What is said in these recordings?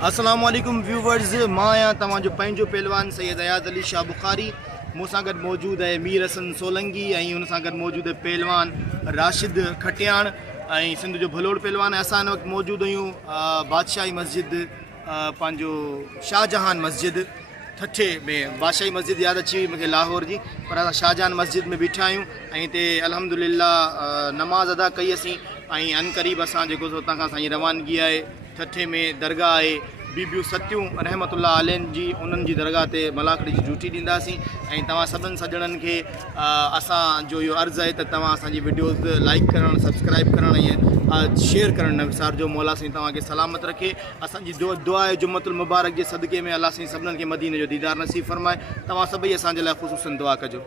अस्सलाम वालेकुम व्यूवर्स, मां आहियां तव्हांजो पंहिंजो पहलवान सैयद अयाज़ अली शाह बुखारी। मूंसां गॾु मौजूदु आहे मीर हसन सोलंकी ऐं हुन सां गॾु मौजूदु आहे पहलवान राशिद खटियाण ऐं सिंध जो भलोड़ पहलवान। असां हिन वक़्तु मौजूदु आहियूं बादशाही मस्जिद, पंहिंजो शाहजहान मस्जिद ठठे में। बादशाही मस्जिद यादि अची वई मूंखे लाहौर जी, पर असां शाहजहान मस्जिद में बीठा आहियूं ऐं हिते अल्हम्दुलिल्लाह नमाज़ अदा कई असीं ऐं अनक़रीब असां जेको हुतां खां असांजी रवानगी आहे ठठे में दरगाह आहे बीबियूं सतियूं रहमतुल्लाह अलैन जी, उन्हनि जी दरगाह ते मलाखड़ी जी ड्यूटी ॾींदासीं। ऐं तव्हां सभिनि सॼणनि खे असांजो इहो अर्ज़ु आहे त तव्हां असांजी वीडियोज़ लाइक करणु, सब्सक्राइब करणु ऐं शेयर करणु न विसारिजो। मौला साईं तव्हांखे सलामत रखे। असांजी दुआ आहे जुम्मतुल मुबारक जे सदक़े में अल्लाह साईं सभिनीनि खे मदीने जो दीदार नसीब फरमाए। तव्हां सभई असांजे लाइ ख़ुसूसन दुआ कजो।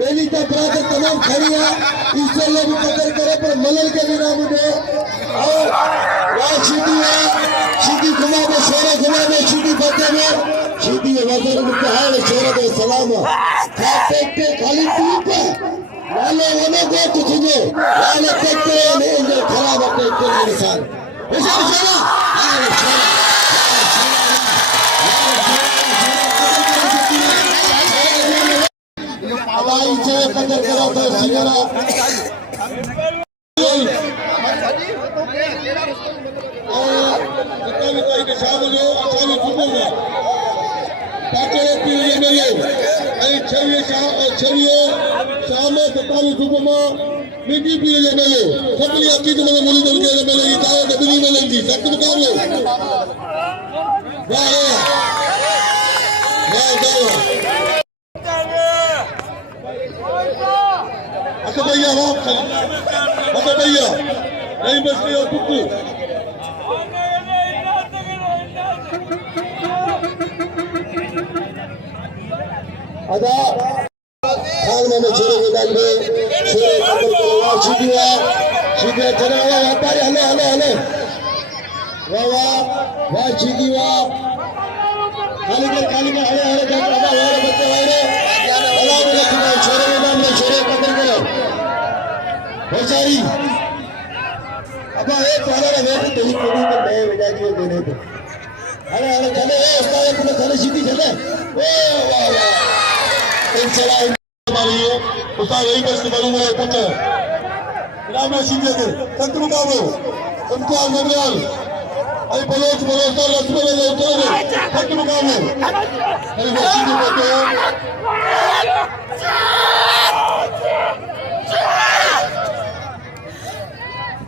सारी पहली तो तमाम खड़ी है, ईश्वर भी कदर करे पर मलल के भी नाम दे। और सीधी है, सीधी घुमा दे, शेरा घुमा दे, सीधी बचे में सीधी वजर मुतहाल शेरा दे सलाम खाते के खाली टूप वाले वाले को तुझे वाले कहते हैं नहीं खराब है के इंसान इंसान शेरा कदर करो तो सिंगरा शाम जो अचानक सुबह में पाचे पी मेरे आई छविए शाम बतावे सुबह में मिट्टी पी ले मेले सबली अकी तो मेरे मुली दल के मेले ये चाहे डबली मेले जी सख्त मुकाबले वाह अच्छा भैया अच्छा भैया नहीं बचते हो कुकू अदा खान में छोरे के डाल में छोरे कमर को वाह सीधा चले वाह व्यापारी हले हले हले वाह वाह वाह सीधी वाह खाली में हले हले जाकर अदा वाह बच्चे वाह अल्लाह ने रखा छोरे के डाल में छोरे कमर को बेचारी अब एक वाला रहे तो तेरी पूरी को नए बजा दिए देने पे अरे अरे चले उसका अपने चले सीधी चले ओ वाह वाह इंशाल्लाह हमारी ये उतार यही बस करूंगा पहुंचा राम सीधे से संत मुकाबलो इम्तियाज नबराल आई बलोच तो लक्ष्मण ले उतारे संत मुकाबलो अरे वो सीधे बोलते हैं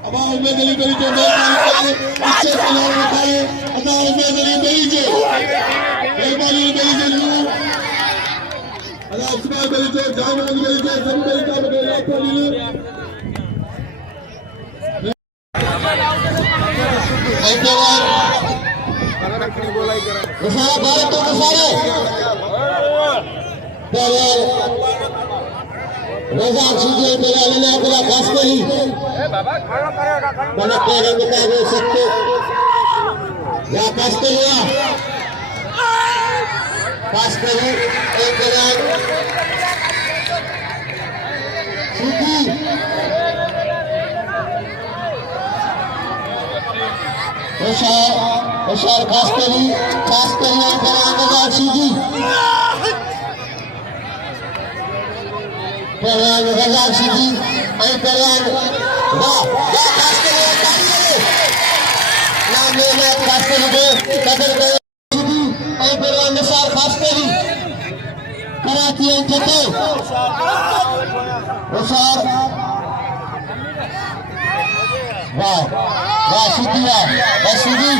अब में गली गली जो इससे पहले बताए अदा में गली गली जो मेहरबानी गली जो अदा उसमें गली जो जान गली जो सब गली का बगैर आपको लिए सारा भारत तो सारे रजा चीजें मेरा लेना अपना खास करी मैंने तेरे मुताबिक सकते या पास कर लिया पास करो एक बार सीधी होशियार खास करी बराबर सीधी बराबर सीधी आई बराबर वाह वाह खास करो नाम ले खास करो कदर करो Mati yang jatuh. Besar. Wah, Siti lah, Siti.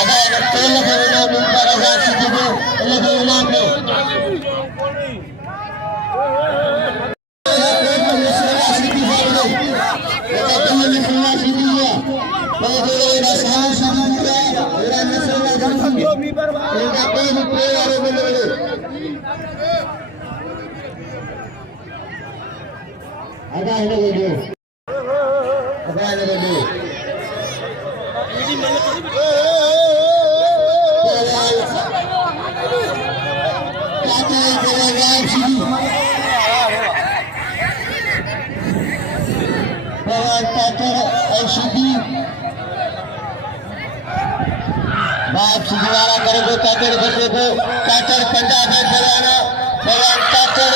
Ada yang terlalu banyak minta Razak Siti tu, lebih banyak tu. Siti baru. Kita tengok ni semua Siti ya. Bagi orang sahaja Siti ya, orang nasional Siti. Kita perlu player boleh. Ada yang video. Ada yang video. Ini mana tadi? Kata jalan sini. Bawa kata sini. बाप सिद्धारा करे को Carter बच्चे को Carter Punjab में फलाना बाप Carter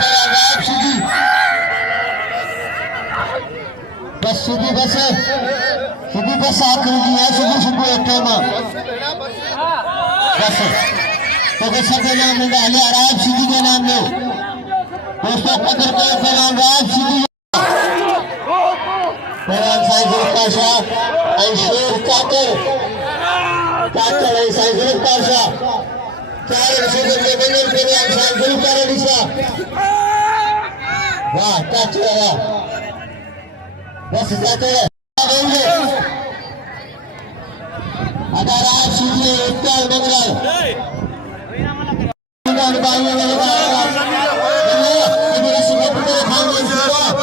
तेरा बाप सिद्धि बस आकर जी है सुबह एक टाइम बस तो के सब नाम में डाले आराम सिद्धि के नाम में दोस्तों पकड़ के फलाना बाप सिद्धि फलाना साइज का शाह ऐशोर काटर Kacau saya suruh pasca. Cara suruh benar benar saya suruh cara bisa. Wah kacau ya. Bos kacau. Ada rakyat sini ikut dengar. Kita bangun lagi. Ini semua kita bangun semua.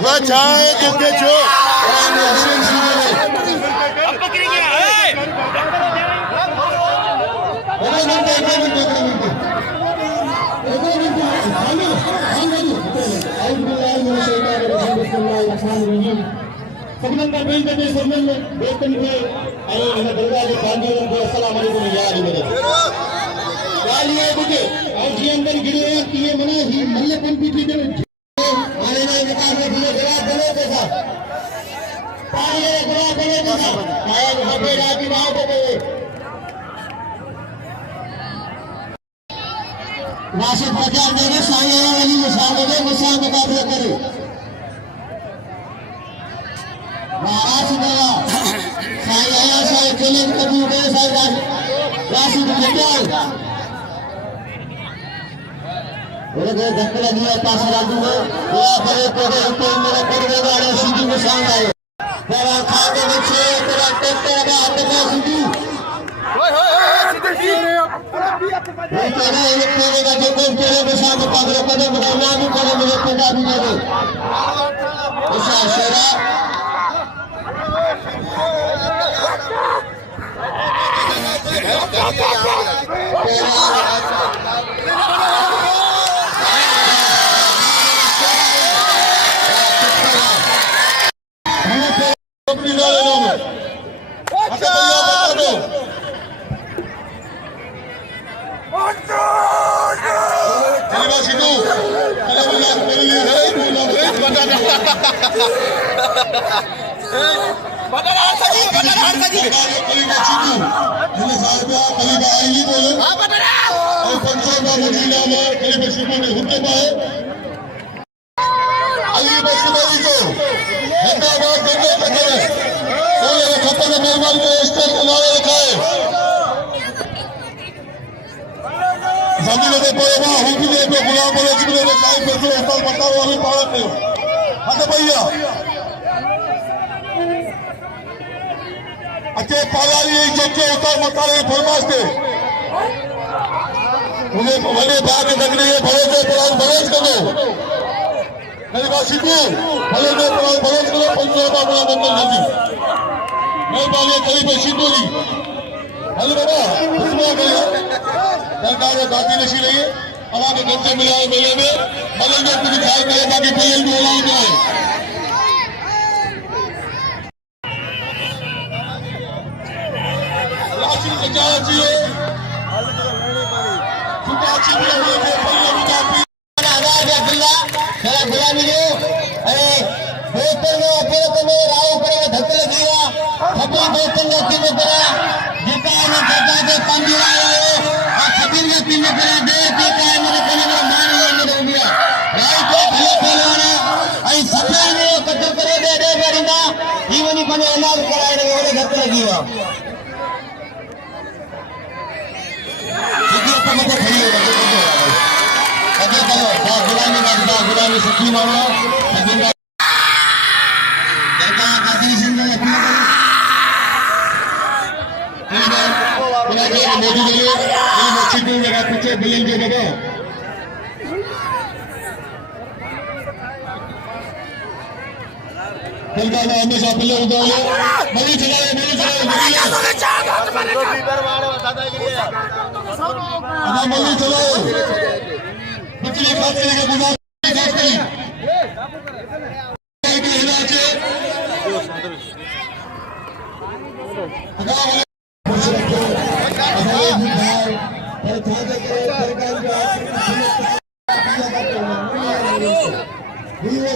अब चाहे कितने जो सबनंदा बेन करने सबनन बेतन के अरे इन दरवाजे गांधीरन को अस्सलाम वालेकुम यार मेरे वालिए बुके और जी अंदर गिरे हैं कि ये मने ही मल्ले कंप्यूटर दे माने ना विकास में दिए गला गले के साथ पानी के गला गले के साथ आया हटे राती नाव पे गए नासिक प्रचार देने साईं वाली मुसाफिर के मुसाफिर मुकाबला करे महाराज देवा साईं आया साईं चैलेंज कभी उठे साईं राशि प्रचार बोले गए धक्का दिया पास राजू को या बड़े कोड़े तो मेरा कोड़े वाले सीधी में सांग आए तेरा खा के बच्चे तेरा टेक्टर का हाथ में सीधी सीधी ये तेरे एक तेरे का जो कोई तेरे के साथ पागल कदम करना भी करे मेरे पंजाबी में ऐसा शेरा हथ भैया अचे पालारी जेके उतार मतारे फरमाइश ते उन्हें वॾे भाउ खे तकड़ी भरोसे पर भरोस कंदो मेरे पास सिद्धू भले में भरोस करो 500 रुपया बड़ा बंदर जल्दी मेहरबानी करी पे सिद्धू जी हेलो बाबा हुक्म करियो सरकार ने बाकी नशी रही है अवां के गंजे मिलाए मेले में मलन जो कुछ खाए करे बाकी पेल भी होला है राशि बचाओ चाहिए सुपाची भी है पल्ले मुताफी आवाज अब्दुल्ला जरा गुलामी लो अरे दोस्तों ने अपने को में राव पर धक्के लगिया सभी दोस्तों ने तीन करा जितना ने दादा के पंजीरा आए और सभी ने तीन करा दे के काय मेरे को ने मान ले दिया राव को भले पहलवाना आई सभी ने कत्ल करे दे बरिंदा जीवनी पने इलाज कराने वाले धक्के लगिया गुलामी सखी मानो पीछे बिलिंग के जगह हमेशा पिल्ले उतारो मरी चलाओ मरी चलाओ पिछले खाते के गुजार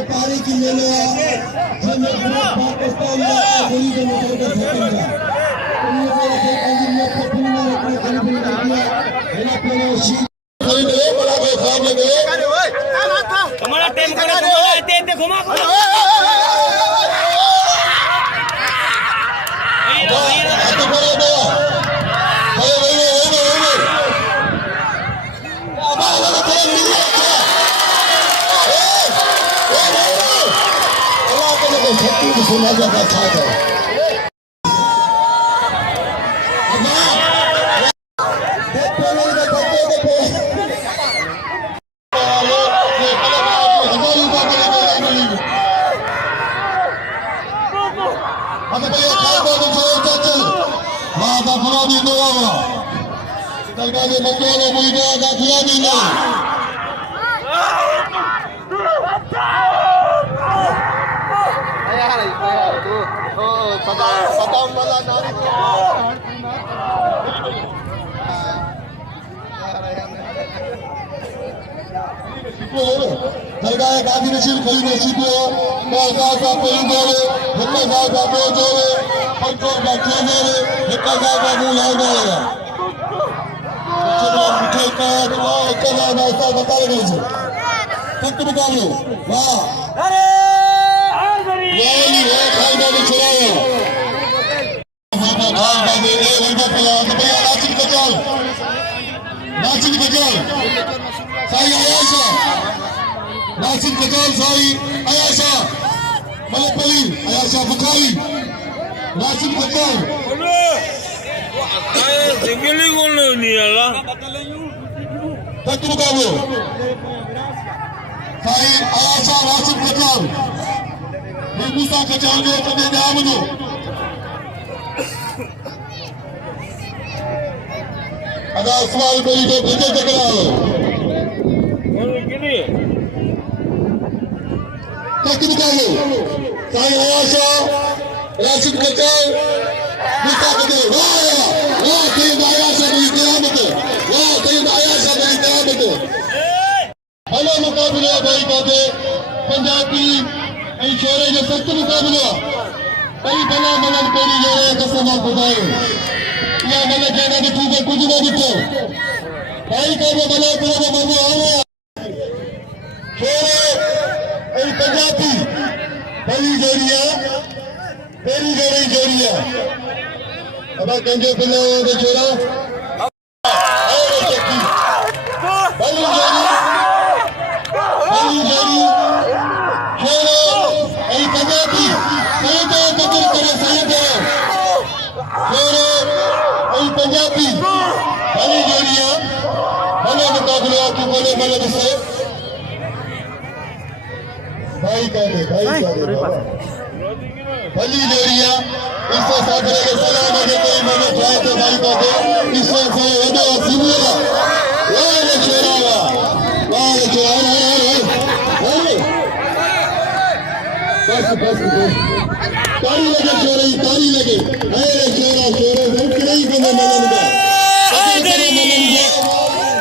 पानी की ले लो पाकिस्तान हमारा टाइम करा घुमा सुना जाता था सरकार गांधी नशील खरी नसीब का पहिल जोड़े हिक साल का ॿियो जोड़े 500 का 6 जोड़े हिक साल का मुंह लाइणो आहे मिठाई का हिक साल नाश्ता बताए गए छे सख्त मुकाबलो वाह अरे वाली वो फायदा भी छुड़ायो नासिर कचाल साई आयाशा नासिर कचाल साई आयाशा मलपली आयाशा बुखारी नासिर कचाल सिंगली कौन नहीं आला तक मुकाबलो साई आयाशा नासिर कचाल मूसा कचाल जो कदे नाम जो अदा सवाल मेरी को भेजे टकराओ तक मुकाबलो साई आयाशा राशिद कचाल मूसा कदे वाह तेरी आयाशा मेरी क़यामत वाह तेरी आयाशा मेरी क़यामत हेलो मुकाबलो भाई कादे पंजाबी ऐं शोरे जो सख्त मुकाबलो कई भला मनन पेरी जोड़े कसम खुदायो या मन केना ॾिठो पर कुझु न ॾिठो भाई को भले पूरो मज़ो आयो शोरे ऐं पंजाबी पहली जोड़ी अब कंहिंजो पिलो ते छोरा पहली जोड़ी छोरो मतलब से भाई कहते भली जोड़िया इससे साथ के सलाम आगे कोई मनो चाहे तो भाई कहते इससे से वडो सीनियर वाह छोरा वाह बस तारी लगे छोरे तारी लगे अरे छोरा छोरे सब नहीं को मनन का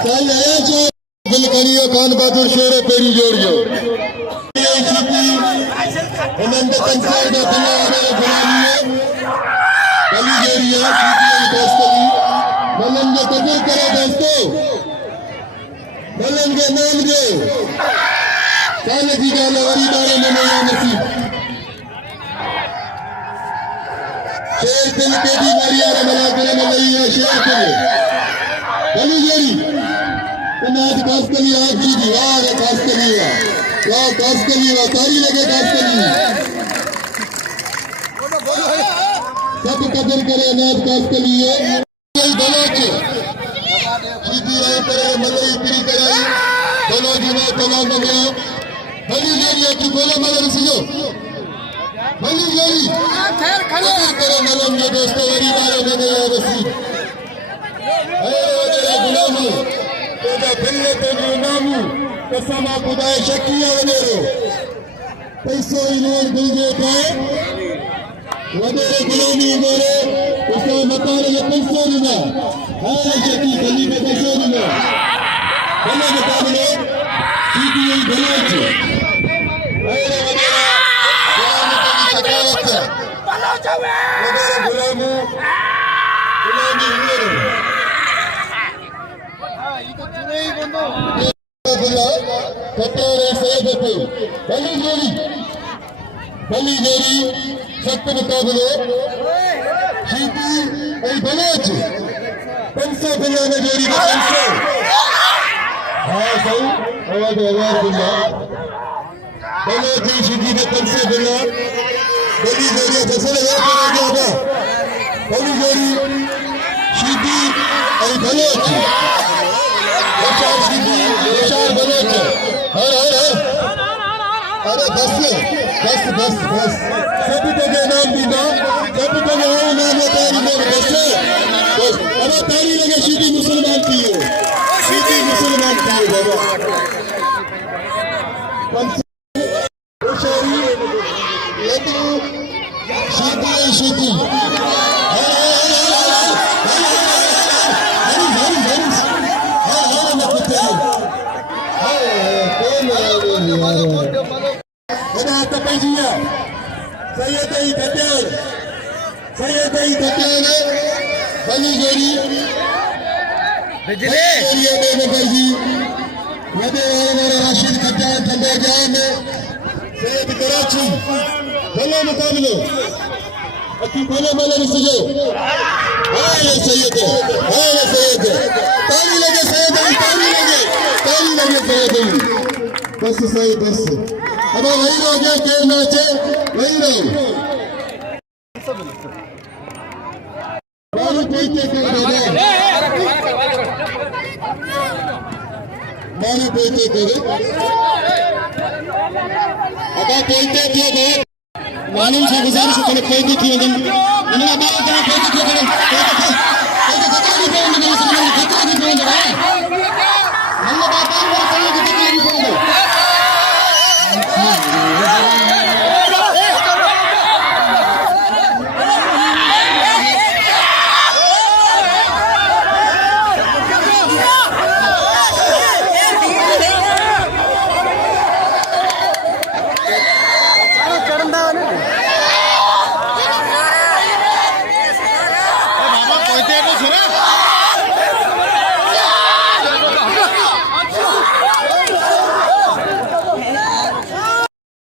चल आया छो दिल करियो खान बहादुर शेरे पेरी जोड़ियो अनंत कंसार का बल्ला वाला गुलामी बली जोड़िया सीधी दोस्ती मलन जो कबूल करे दोस्तों मलन के नाम जो काले की गाल वरी बारे में नया नसीब शेर दिल के भी मारिया रे मना करे में नहीं है शेर के बली जोड़ी आज खास कर लिया आज की दीवार खास कर लिया वाह खास कर लिया तारी लगे खास कर लिया सब कदर करे अनाज खास कर लिए दलोच सीधी राय करे मलई पीरी करे दलो जीवा तमाम मंगो बली जोड़ी की बोले मगर सियो बली जोड़ी कदर करे मलम जो दोस्तों वरी बारे में नया नसीब है गुलामो तेजा दिल तेजो नामू कसमा खुदाए शकिया वनेरो पैसो इनोर दिल जे पाए वनेरे गुलामी मोरे उसको मतारे ये पैसो निना हाय शकी गली में पैसो निना भले मुकाबले सीधी ही भलोच अरे वनेरा वनेरे गुलामी मोरे बली जोड़ी सख्त मुकाबले सीधी और बलोच 500 बिल्ला में जोड़ी 500 हाँ सही आवाज बिल्ला बलोच सीधी में 500 बिल्ला बली जोड़ी फसल बली जोड़ी सीधी और बलोच विशाल बलोच अरे बस सभी तो के नाम दीदा सभी तो के नाम तारी में बस अरे तारी लगे सीधी मुसलमान की हो सीधी मुसलमान की हो बाबा शहरी लड्डू सीधी सैयद बली जोड़ी राशिद खट्यार ठंडे जाम सैयद कराची भले मुकाबले अति भले मले सजो हाय सैयद ताली लगे सैयद बस सही बस अब वही हो गया खेल नाचे वही रहो मानी पोते करे अगर पोते दिए गए मालूम से गुजारिश करे पोते दिए गए इन्हें बात करें पोते दिए गए पोते खतरा नहीं पड़ेगा खतरा नहीं पड़ेगा हमने बात कर रहे हैं कि खतरा नहीं पड़ेगा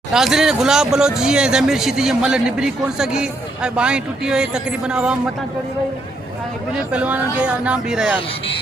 नाज़रीन गुलाब बलोच जी ऐं ज़मीर शीदी जी मल निबरी कोन सघी ऐं बाहीं टुटी वई तक़रीबन आवाम मथां चढ़ी वई ऐं ॿिन्ही पहलवाननि खे इनाम ॾेई रहिया आहिनि।